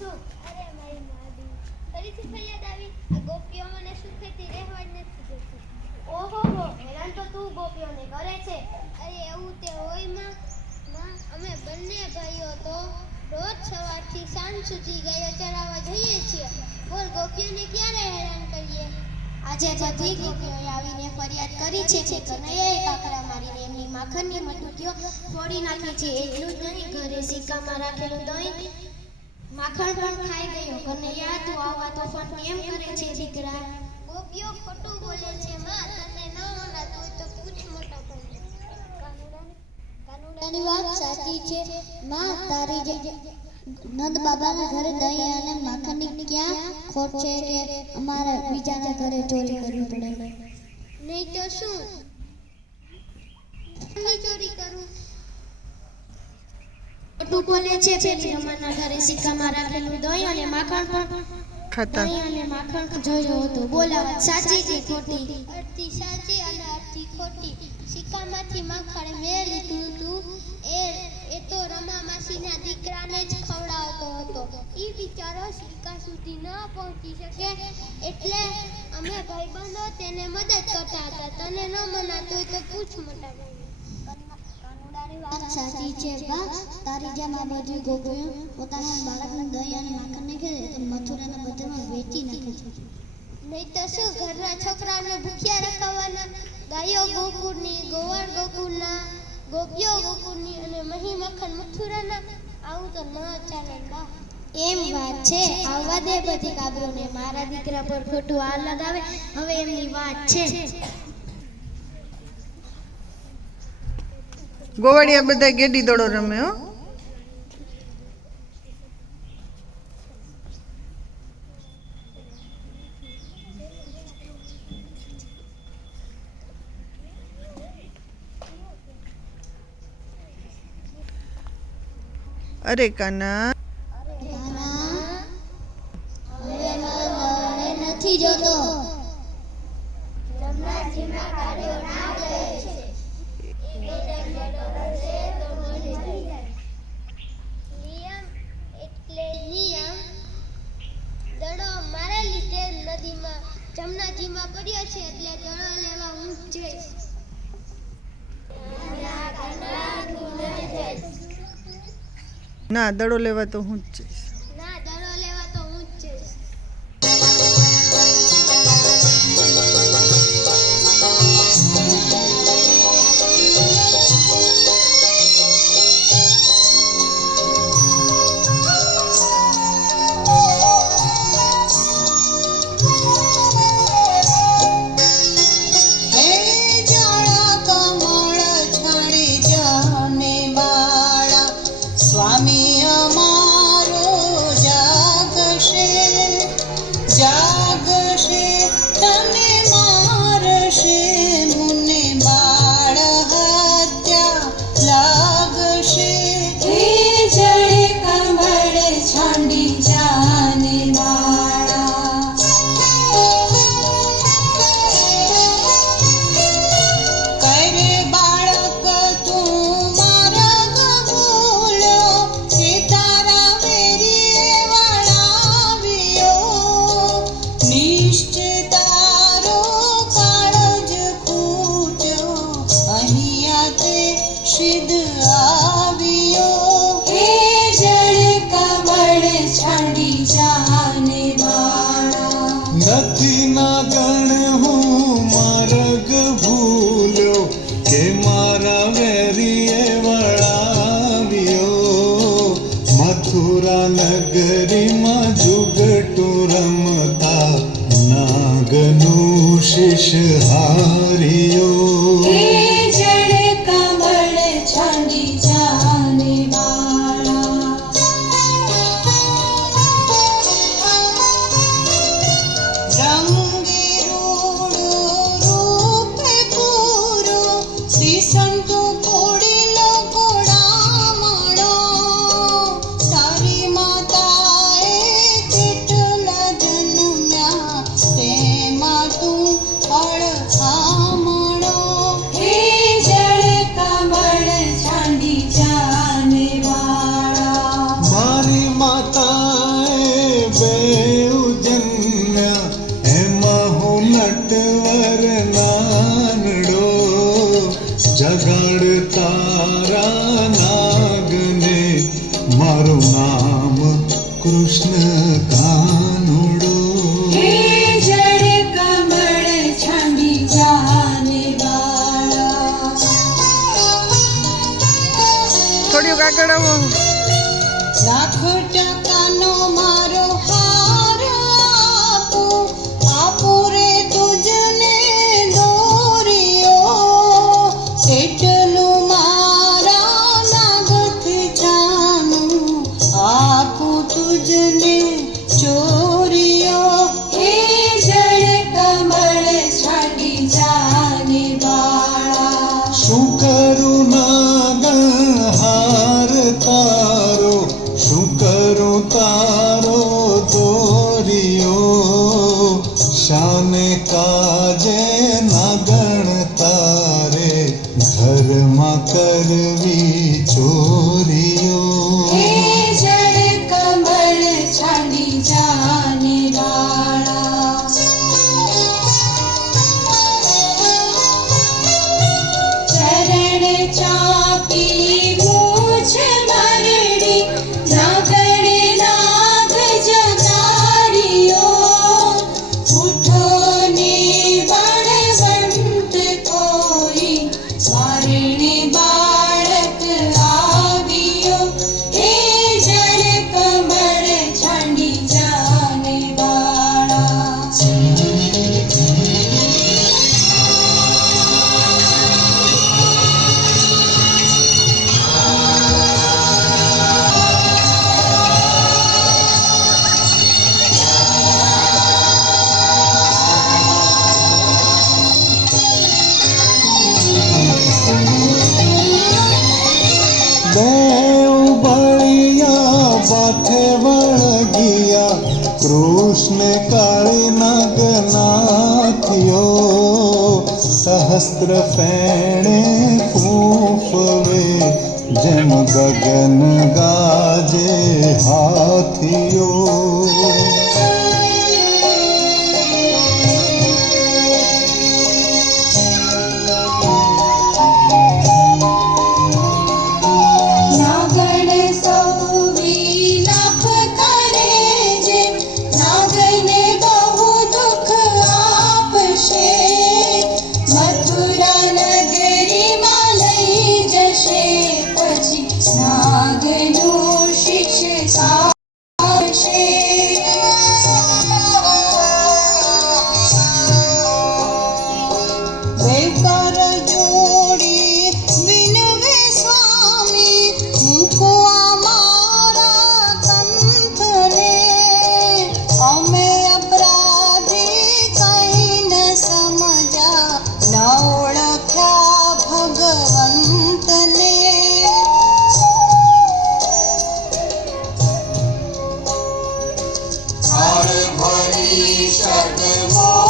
શું અરે મારી ફરીથી આવી? આ ગોપીઓ મને સુખેથી રહેવા જ નથી ઓહો હો, હેરાન તો તું ગોપીઓને છે. અરે એવું તે હોયમાં? અમે બંને ભાઈઓ તો રોજ સવારથી સાંજ સુધી ગાયો ચરાવવા જઈએ છીએ. બોલ, ગોપીઓને ક્યારે હેરાન કરીએ? આજે બધી આવીને ફરિયાદ કરી છે એમની માખણની મટુકીઓ ફોડી નાખી છે. એટલું જ નહીં, ઘરે સિક્કામાં રાખેલું દહીં માખણ પણ ખાઈ ગયો. કનૈયા તું આવા તોફાન કેમ કરે છે દીકરા ગોપીઓ ખોટું બોલે છે. માં તને ન હોય તો પૂછ મોટા કાનુડાને વાત સાચી છે. માં તારી જે નંદ બાબાના ઘરે દહીં અને માખણની ક્યાં ખોટ છે કે અમારા બીજાના ઘરે ચોરી કરવી પડે? નહીં તો શું? ચોરી કરું? ખોટું બોલે છે પેલી અમારના ઘરે સિક્કામાં રાખેલું દહીં અને માખણ પણ ખાતા. દહીં અને માખણ જોયો હતો. બોલાવા સાચી કે ખોટી? અડધી સાચી અને અડધી ખોટી. સિક્કામાંથી માખણ મેં લીધું હતું એ એ તો રમા માસીના દીકરાને જ ખવડાવતો હતો. એ બિચારો સિક્કા સુધી ન પહોંચી શકે એટલે અમે ભાઈબંધો તેને મદદ કરતા હતા. તને ન મનાતું હોય તો પૂછ મોટા ભાઈ. સાચી છે બા. તારી જેમ આ બધી ગોપીઓ પોતાના બાળકને દહીં અને માખણને ખેલે તો મથુરાના બજારમાં વેચી નાખે છે. નહીં તો શું ઘરના છોકરાઓને ભૂખ્યા રખાવાના ગાયો ગોકુળની ગોવાળ ગોકુળના ગોપીઓ ગોકુળની અને મહી મખન મથુરાના આવું તો ન ચાલે બા. એમ વાત છે. આવવા દે બધી કાબરોને. મારા દીકરા પર ખોટું આ લગાવે હવે એમની વાત છે. ગોવાળિયા બધા ગેડી દોડો રમે હો. અરે કાના. નથી જોતો નિયમ એટલે નિયમ દડો મારા લીધે નદીમાં જીમા કર્યા છે એટલે દડો લેવા હું જઈશ. ના, દડો લેવા તો હું જ જઈશ. છાંડી જાને નથી ના ગણ હું માર્ગ ભૂલ્યો કે મારા વેરીએ વળાવ્યો. મથુરા નગરીમાં જુગટું રમતા નાગનું શિષ હાર્યો. અર નાનડો જગાડ મારું નામ કૃષ્ણ કાનુડો થોડું આગળ આવો લાખો ટકાનો મારો હા Oh. કૃષ્ણ કાળી નગનાથિયો સહસ્ત્ર ફેણે ફૂંફવે જેમ ગગન ગાજે હાથિયો. again. shot, man. Whoa.